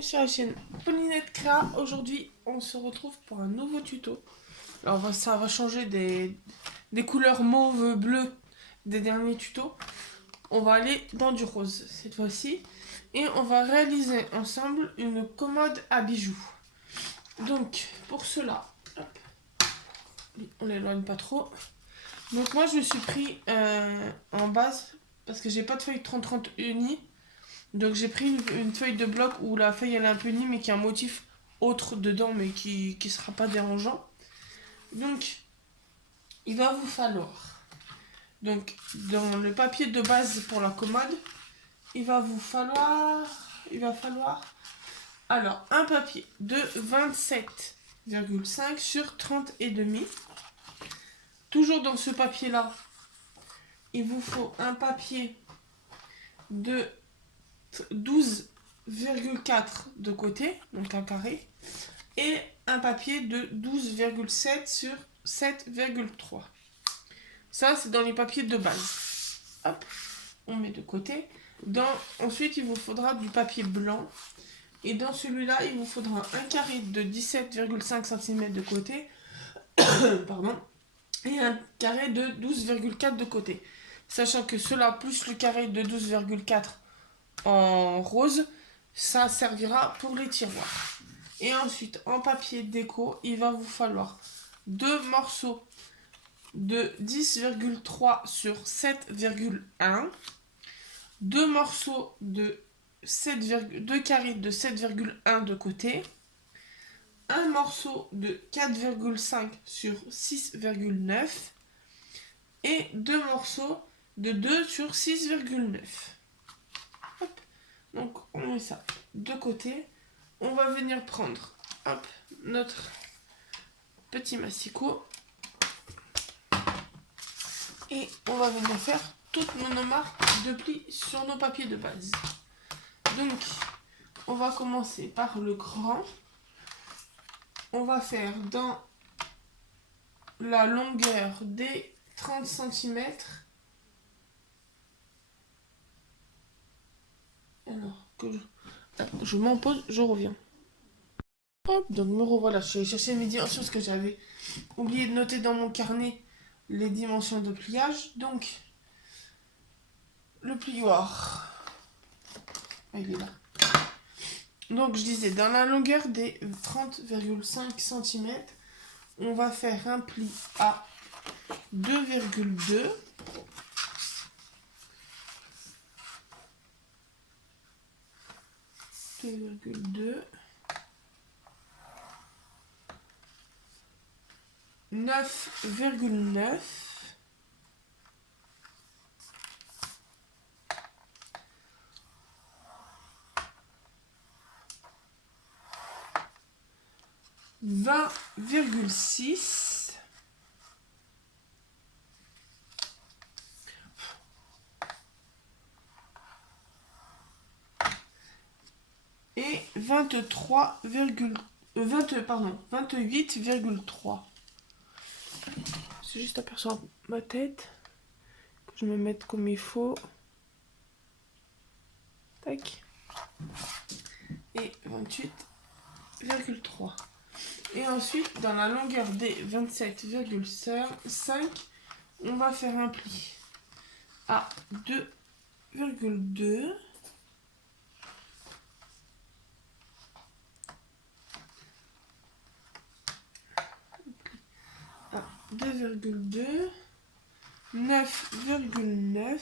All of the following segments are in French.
bienvenue sur la chaîne Paulinette Créa. Aujourd'hui, on se retrouve pour un nouveau tuto. Alors, ça va changer des couleurs mauve, bleu des derniers tutos. On va aller dans du rose cette fois-ci. Et on va réaliser ensemble une commode à bijoux. Donc, pour cela, hop, on l'éloigne pas trop. Donc, moi, je me suis pris en base, parce que j'ai pas de feuille 30-30 unie. Donc j'ai pris une feuille de bloc où la feuille elle est un peu unie mais qui a un motif autre dedans mais qui sera pas dérangeant. Donc il va vous falloir, donc dans le papier de base pour la commode, il va falloir alors un papier de 27,5 sur 30 et demi. Toujours dans ce papier là, il vous faut un papier de 12,4 de côté, donc un carré, et un papier de 12,7 sur 7,3. Ça, c'est dans les papiers de base. Hop, on met de côté. Ensuite, il vous faudra du papier blanc. Et dans celui-là, il vous faudra un carré de 17,5 cm de côté. Pardon. Et un carré de 12,4 de côté. Sachant que cela, plus le carré de 12,4 en rose, ça servira pour les tiroirs. Et ensuite, en papier déco, il va vous falloir deux morceaux de 10,3 sur 7,1, deux morceaux de 2 carrés de 7,1 de côté, un morceau de 4,5 sur 6,9 et deux morceaux de 2 sur 6,9. Donc on met ça de côté. On va venir prendre hop, notre petit massicot et on va venir faire toutes nos marques de plis sur nos papiers de base. Donc on va commencer par le grand. On va faire dans la longueur des 30 cm. Alors que je m'en pose, je reviens. Hop, donc me revoilà. Je suis allée chercher mes dimensions parce que j'avais oublié de noter dans mon carnet les dimensions de pliage. Donc, le plioir, il est là. Donc, je disais, dans la longueur des 30,5 cm, on va faire un pli à 2,2. 2,2. 9,9. 20,6 et 28,3. C'est juste apercevoir ma tête, que je me mette comme il faut. Tac. Et 28,3. Et ensuite, dans la longueur des 27,5, on va faire un pli à 2,2. 2,2, 9,9,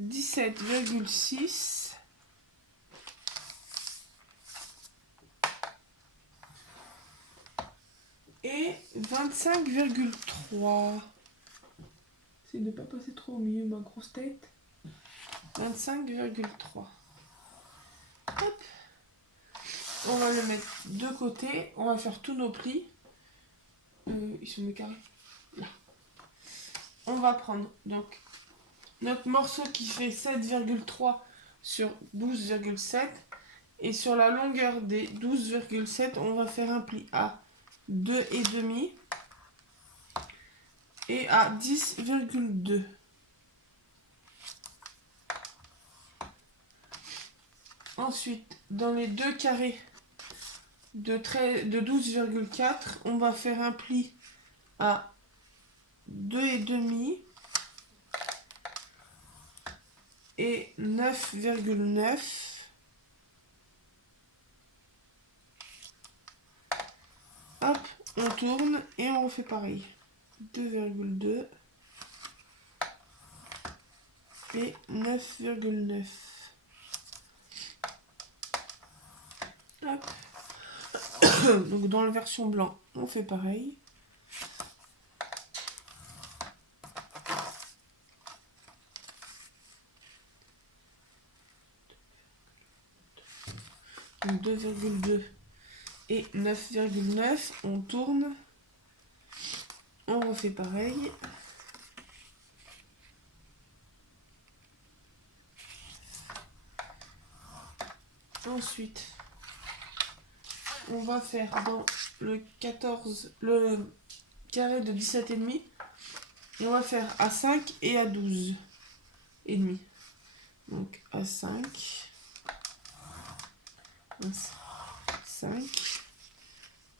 17,6 et 25,3. C'est de ne pas passer trop au milieu de ma grosse tête. 25,3. Hop. On va le mettre de côté. On va faire tous nos plis. Ils sont mes carrés. Là. On va prendre donc notre morceau qui fait 7,3 sur 12,7 Et sur la longueur des 12,7, on va faire un pli à 2,5 et à 10,2. Ensuite, dans les deux carrés de 12,4, on va faire un pli à 2,5 et 9,9. Hop, on tourne et on refait pareil. 2,2 et 9,9. Hop. Donc dans la version blanc, on fait pareil. Donc 2,2 et 9,9. On tourne. On refait pareil. Ensuite, on va faire dans le 14, le carré de 17,5. Et on va faire à 5 et à 12,5. Donc à 5. 5.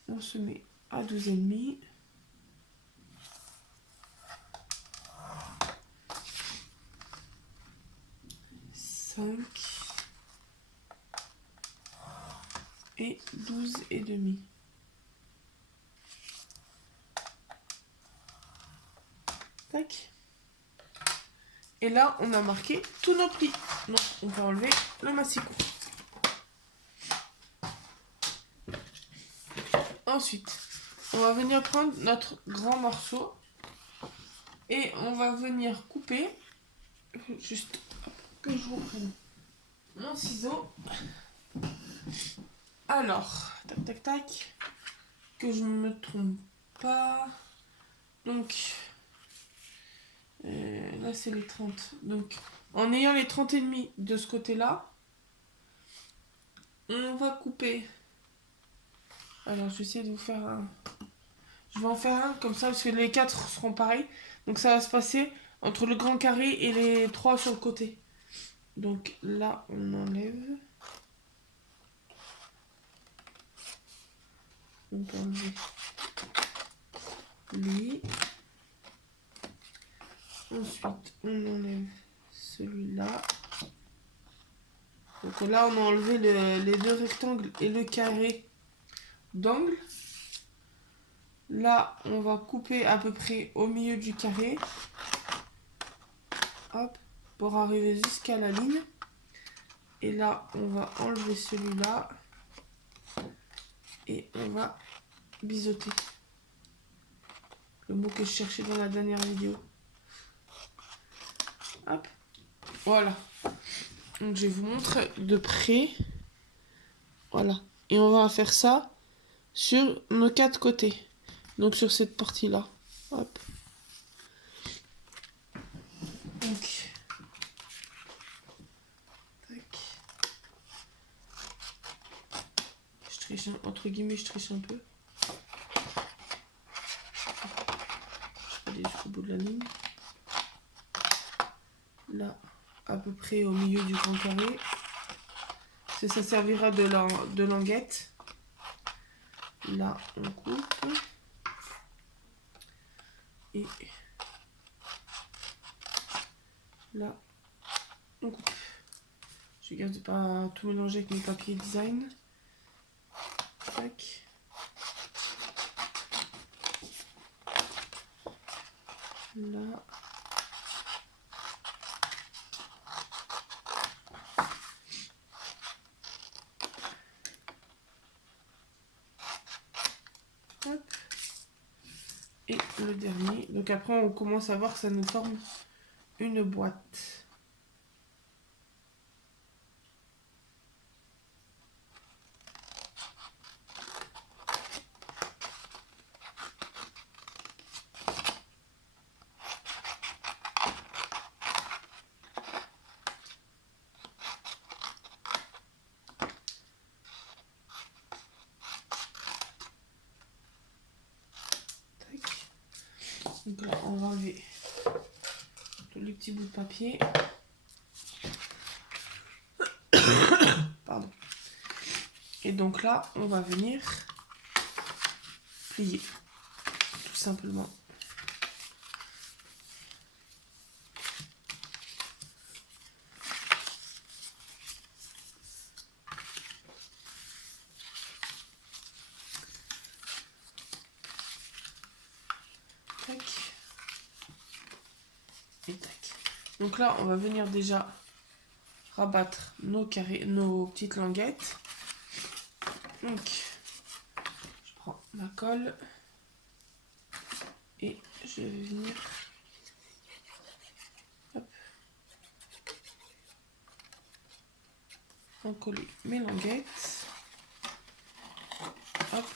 On se met à 12,5. 5 et 12,5. Tac. Et là, on a marqué tous nos plis. Donc, on va enlever le massicot. Ensuite, on va venir prendre notre grand morceau et on va venir couper. Juste que je reprenne mon ciseau. Alors, tac, tac, tac. Que je ne me trompe pas. Donc, là, c'est les 30. Donc, en ayant les 30,5 de ce côté-là, on va couper. Alors, je vais essayer de vous faire un... Je vais en faire un comme ça, parce que les 4 seront pareils. Donc, ça va se passer entre le grand carré et les 3 sur le côté. Donc, là, on enlève. On peut enlever lui. Ensuite, on enlève celui-là. Donc là, on a enlevé les deux rectangles et le carré d'angle. Là, on va couper à peu près au milieu du carré. Hop, pour arriver jusqu'à la ligne. Et là, on va enlever celui-là. Et on va biseauter. Le mot que je cherchais dans la dernière vidéo. Hop, voilà. Donc, je vais vous montrer de près. Voilà. Et on va faire ça sur nos 4 côtés. Donc, sur cette partie-là. Hop. Donc, tac. Je triche, entre guillemets, je triche un peu. Je vais aller jusqu'au bout de la ligne. Là, à peu près au milieu du grand carré. Ça servira de languette. Là, on coupe. Et là, on coupe. Je garde pas tout mélanger avec mes papiers design. Tac. Là. Hop. Et le dernier. Donc après, on commence à voir que ça nous forme une boîte. Donc là, on va enlever tous les petits bouts de papier. Pardon. Et donc là, on va venir plier, tout simplement. Tac. Et tac. Donc là, on va venir déjà rabattre nos carrés, nos petites languettes. Donc, je prends ma colle et je vais venir encoller mes languettes. Hop.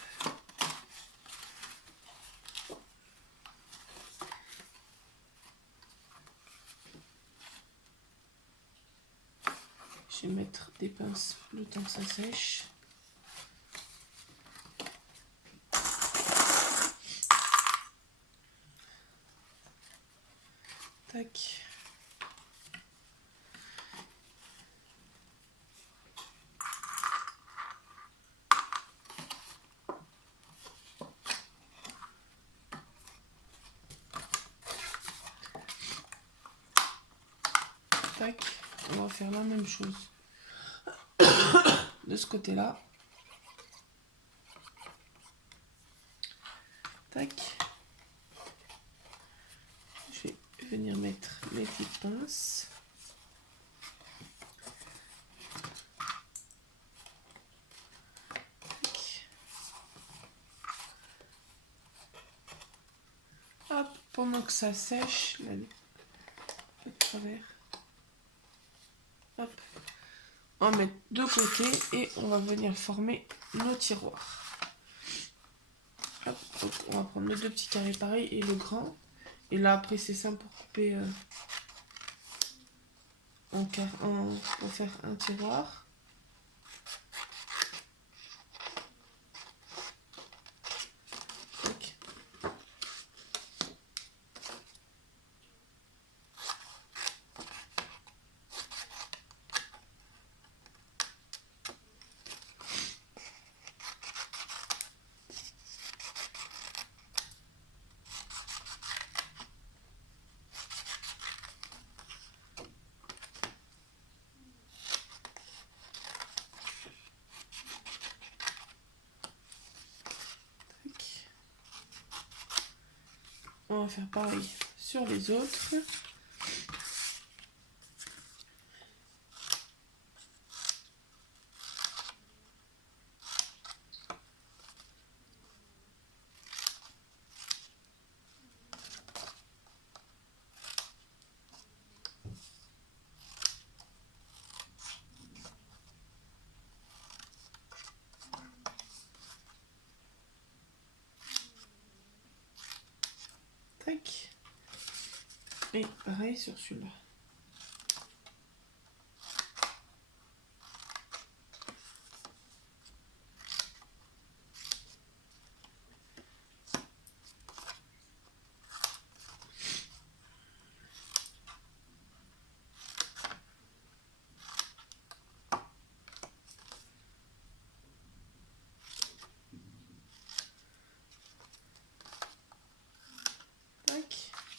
Je vais mettre des pinces le temps que ça sèche. Tac. Tac. On va faire la même chose de ce côté-là. Tac. Je vais venir mettre mes petites pinces. Tac. Hop, pendant que ça sèche, là, de travers. Hop. On va mettre de côté et on va venir former nos tiroirs. Hop, donc on va prendre nos deux petits carrés pareils et le grand. Et là après c'est simple pour couper pour faire un tiroir. Tac. On va faire pareil sur les autres. Tac. Et pareil sur celui-là.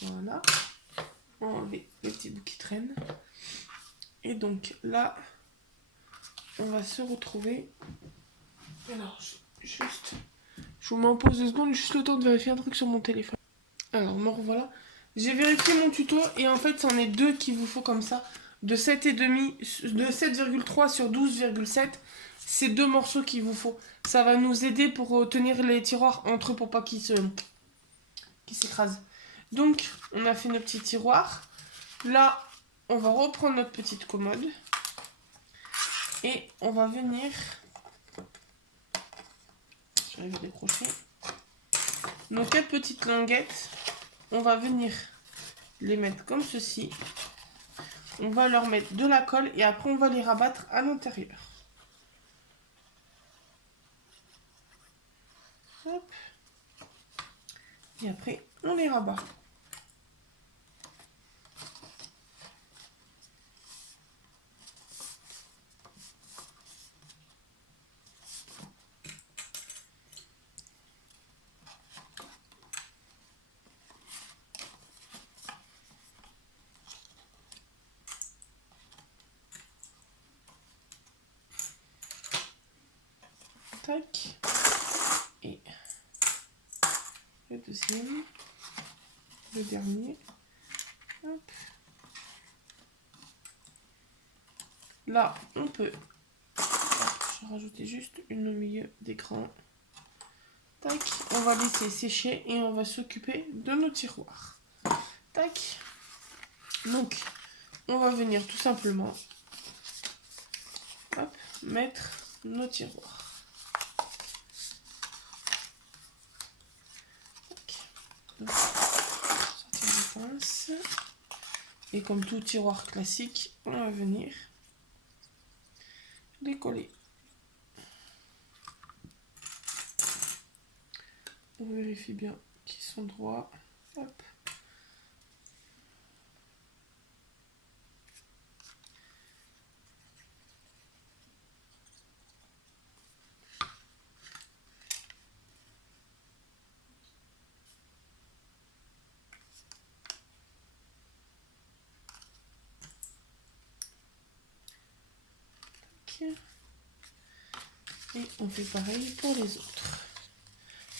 Voilà, on va enlever les petits bouts qui traînent. Et donc là, on va se retrouver. Alors, je vous mets en pause 2 secondes, juste le temps de vérifier un truc sur mon téléphone. Alors, me revoilà. J'ai vérifié mon tuto et en fait, c'en est 2 qu'il vous faut comme ça. De 7,5, de 7,3 sur 12,7. C'est 2 morceaux qu'il vous faut. Ça va nous aider pour tenir les tiroirs entre eux pour pas qu'ils s'écrasent. Donc, on a fait nos petits tiroirs. Là, on va reprendre notre petite commode. Et on va venir... J'arrive à décrocher. Nos 4 petites languettes, on va venir les mettre comme ceci. On va leur mettre de la colle et après on va les rabattre à l'intérieur. Hop. Et après, on les rabat. deuxième, le dernier. Hop. Là, on peut, je vais rajouter juste une au milieu d'écran. Tac, on va laisser sécher et on va s'occuper de nos tiroirs. Tac. Donc, on va venir tout simplement hop, mettre nos tiroirs. Donc, sortir les pinces. Et comme tout tiroir classique, on va venir les coller. On vérifie bien qu'ils sont droits. Hop. Et on fait pareil pour les autres.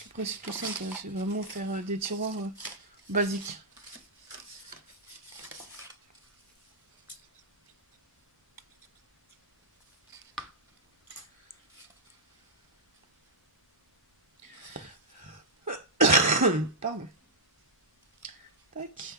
Après c'est tout simple, c'est vraiment faire des tiroirs basiques. Pardon. Tac.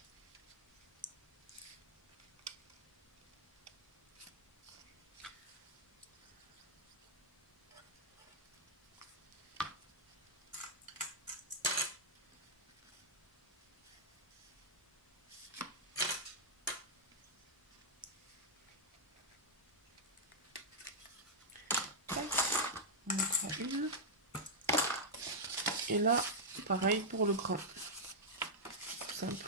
On mettra une. Et là, pareil pour le grand. Tout simple.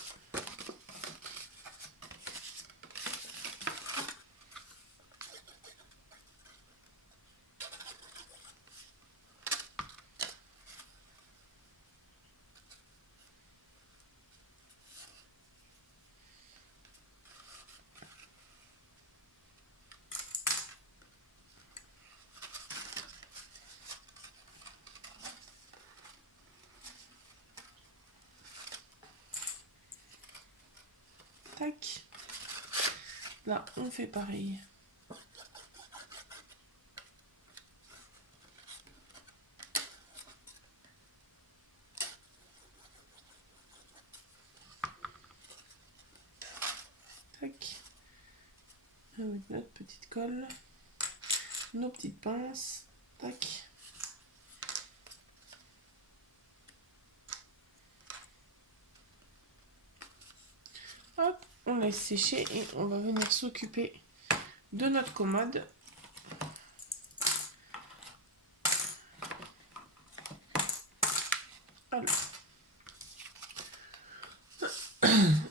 Tac. Là, on fait pareil. Tac. Avec notre petite colle. Nos petites pinces. Tac. Hop, on laisse sécher et on va venir s'occuper de notre commode. Alors,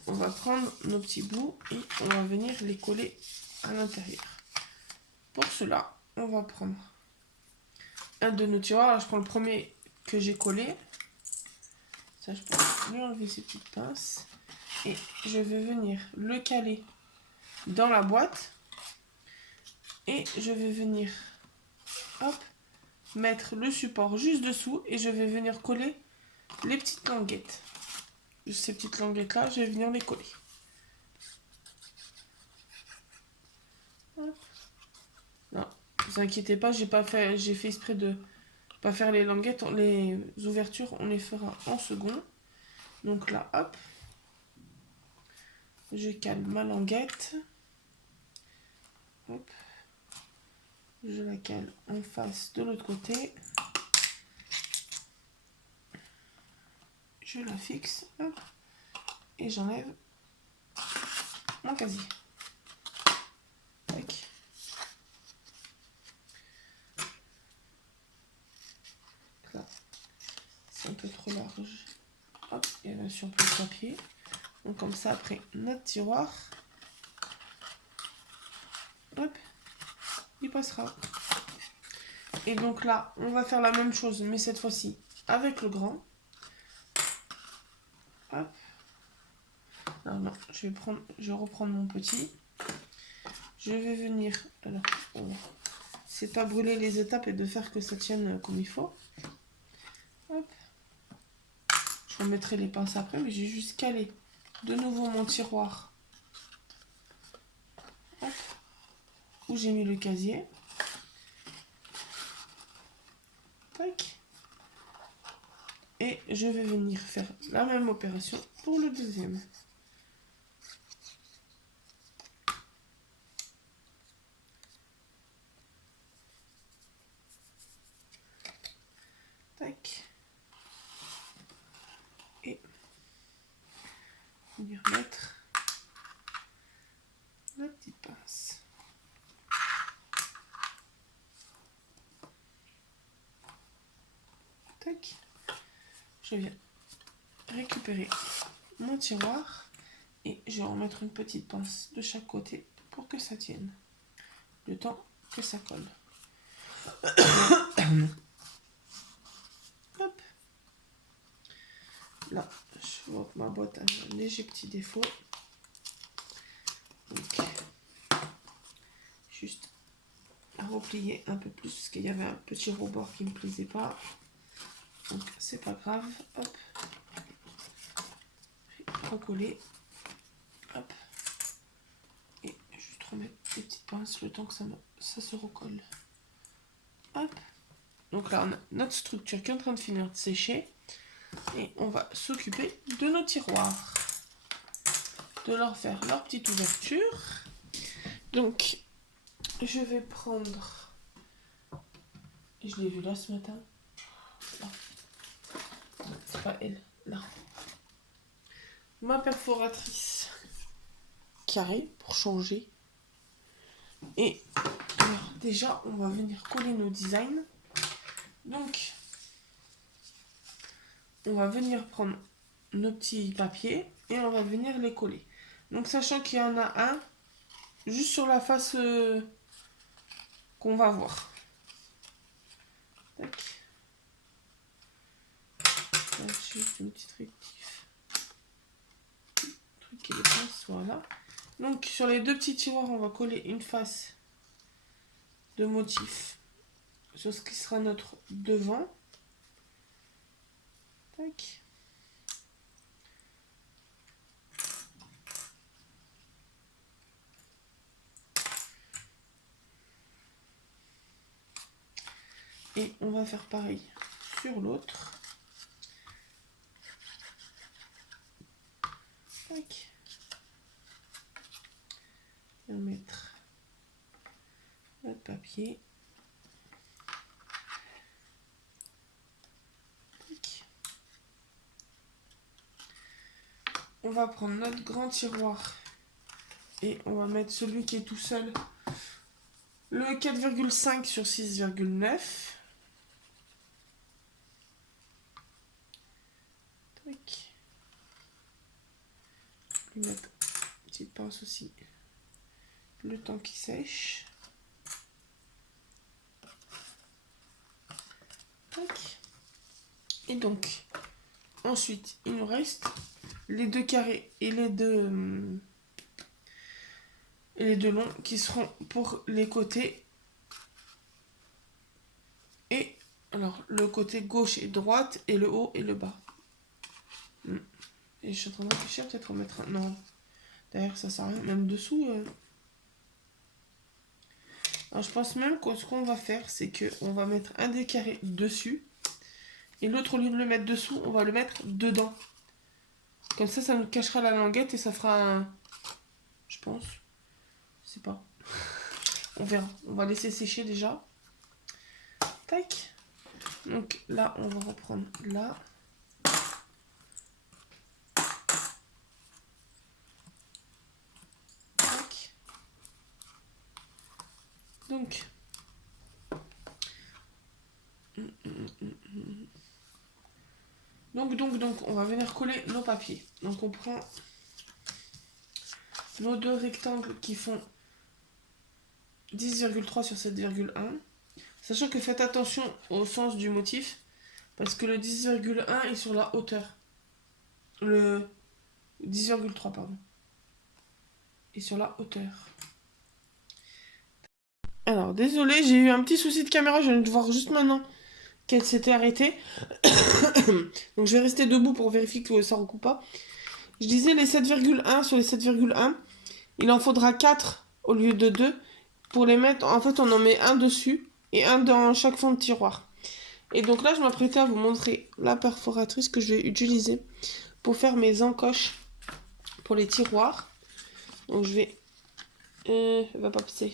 on va prendre nos petits bouts et on va venir les coller à l'intérieur. Pour cela, on va prendre un de nos tiroirs. Là, je prends le premier que j'ai collé. Ça, je peux lui enlever ces petites pinces. Et je vais venir le caler dans la boîte. Et je vais venir, hop, mettre le support juste dessous. Et je vais venir coller les petites languettes. Ces petites languettes là, je vais venir les coller. Hop. Non, vous inquiétez pas, j'ai fait exprès de pas faire les languettes, les ouvertures, on les fera en second. Donc là, hop, je cale ma languette. Hop, je la cale en face de l'autre côté. Je la fixe, hop, et j'enlève mon casier. Tac. Là, c'est un peu trop large. Hop, et là sur le papier. Donc comme ça, après notre tiroir, hop, il passera. Et donc là, on va faire la même chose, mais cette fois-ci avec le grand. Hop. Non, je vais reprendre mon petit. Je vais venir, alors, c'est pas brûler les étapes et de faire que ça tienne comme il faut. Hop. Je Je remettrai les pinces après, mais j'ai juste calé de nouveau mon tiroir. Hop. Où j'ai mis le casier. Tac. Et je vais venir faire la même opération pour le deuxième. Tac. Et venir mettre la petite pince. Tac. Je viens récupérer mon tiroir et je vais en mettre une petite pince de chaque côté pour que ça tienne le temps que ça colle. Hop. Là, je vois que ma boîte a un léger petit défaut. Donc, juste à replier un peu plus parce qu'il y avait un petit rebord qui ne me plaisait pas. Donc, c'est pas grave. Hop. Recoller. Hop. Et juste remettre des petites pinces le temps que ça se recolle. Hop. Donc là, on a notre structure qui est en train de finir de sécher. Et on va s'occuper de nos tiroirs. De leur faire leur petite ouverture. Donc, je vais prendre... Je l'ai vu là ce matin. Là. C'est pas elle. Là. Ma perforatrice carrée pour changer. Et alors, déjà, on va venir coller nos designs. Donc, on va venir prendre nos petits papiers et on va venir les coller. Donc, sachant qu'il y en a un juste sur la face qu'on va voir. Tac. Là, juste une petite rectif. Truc qui dépasse, voilà. Donc, sur les deux petits tiroirs, on va coller une face de motif sur ce qui sera notre devant. Tac. Et on va faire pareil sur l'autre. Tac. Et on va mettre notre papier. Tac. On va prendre notre grand tiroir et on va mettre celui qui est tout seul. Le 4,5 sur 6,9. Tac. Je vais mettre une petite pince aussi. Le temps qui sèche. Tac. Et donc, ensuite, il nous reste les deux carrés et les deux longs qui seront pour les côtés. Et alors, le côté gauche et droite et le haut et le bas. Et je suis en train de réfléchir, peut-être en mettre un... Non, d'ailleurs, ça sert à rien. Même dessous... Alors, je pense même que ce qu'on va faire, c'est qu'on va mettre un des carrés dessus. Et l'autre, au lieu de le mettre dessous, on va le mettre dedans. Comme ça nous cachera la languette et ça fera un... Je pense. Je sais pas. On verra. On va laisser sécher déjà. Tac. Donc là, on va reprendre là. Tac. Donc. Donc, on va venir coller nos papiers. Donc on prend nos deux rectangles qui font 10,3 sur 7,1. Sachant que faites attention au sens du motif, parce que le 10,1 est sur la hauteur. Le 10,3, pardon. Est sur la hauteur. Alors, désolé, j'ai eu un petit souci de caméra, je viens de voir juste maintenant qu'elle s'était arrêtée. Donc je vais rester debout pour vérifier que ça recoupe pas. Je disais les 7,1 sur les 7,1, il en faudra 4 au lieu de 2 pour les mettre. En fait, on en met un dessus et un dans chaque fond de tiroir. Et donc là, je m'apprêtais à vous montrer la perforatrice que je vais utiliser pour faire mes encoches pour les tiroirs. Donc je vais... elle va pas passer.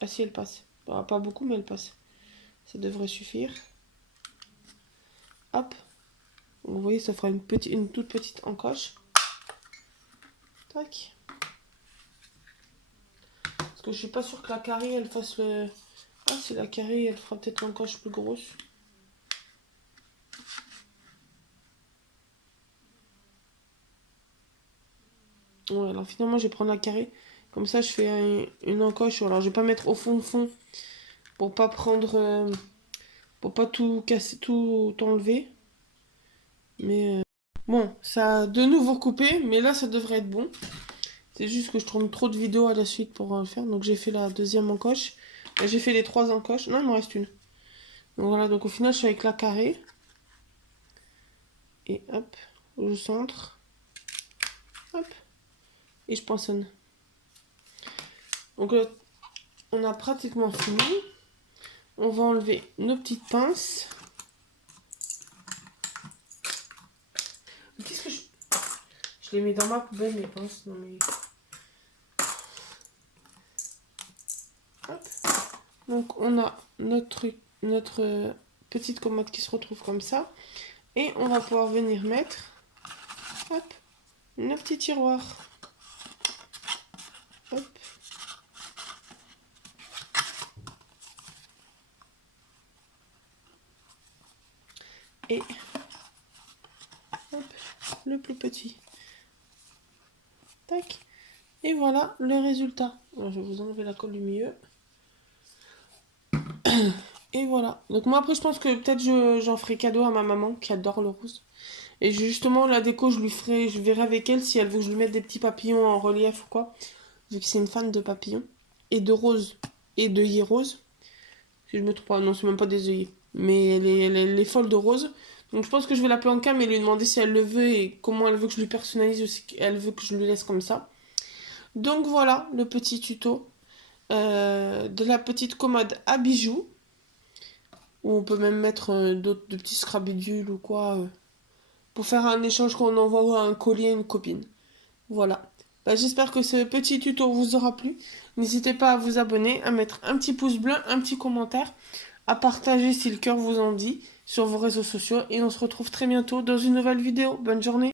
Ah si, elle passe. Bon, pas beaucoup, mais elle passe. Ça devrait suffire. Hop. Donc, vous voyez, ça fera une toute petite encoche. Tac. Parce que je suis pas sûre que la carrée, elle fasse le... Ah, si la carrée, elle fera peut-être l'encoche plus grosse. Ouais, alors finalement, je vais prendre la carrée. Comme ça, je fais une encoche. Alors, je vais pas mettre au fond pour pas prendre... pour pas tout casser, tout enlever. Mais... Bon, ça a de nouveau coupé, mais là, ça devrait être bon. C'est juste que je tourne trop de vidéos à la suite pour le faire. Donc, j'ai fait la deuxième encoche. J'ai fait les 3 encoches. Non, il m'en reste une. Donc, voilà. Donc, au final, je suis avec la carrée. Et hop, je centre. Hop. Et je poinçonne. Donc, on a pratiquement fini. On va enlever nos petites pinces. Qu'est-ce que je les mets dans ma poubelle, mes pinces. Non, mais... Hop. Donc, on a notre petite commode qui se retrouve comme ça. Et on va pouvoir venir mettre, hop, nos petits tiroirs. Hop. Et hop, le plus petit. Tac. Et voilà le résultat. Alors, je vais vous enlever la colle du milieu. Et voilà. Donc moi après je pense que peut-être j'en ferai cadeau à ma maman qui adore le rose. Et justement la déco je verrai avec elle si elle veut que je lui mette des petits papillons en relief ou quoi. Vu que c'est une fan de papillons. Et de roses. Et d'œillets roses. Si je me trompe pas, non c'est même pas des œillets. Mais elle est folle de roses. Donc je pense que je vais l'appeler en cam et lui demander si elle le veut et comment elle veut que je lui personnalise ou si elle veut que je lui laisse comme ça. Donc voilà le petit tuto de la petite commode à bijoux. Ou on peut même mettre de petits scrabidules ou quoi. Pour faire un échange qu'on envoie un collier à une copine. Voilà. Bah, j'espère que ce petit tuto vous aura plu. N'hésitez pas à vous abonner, à mettre un petit pouce bleu, un petit commentaire, à partager si le cœur vous en dit sur vos réseaux sociaux. Et on se retrouve très bientôt dans une nouvelle vidéo. Bonne journée.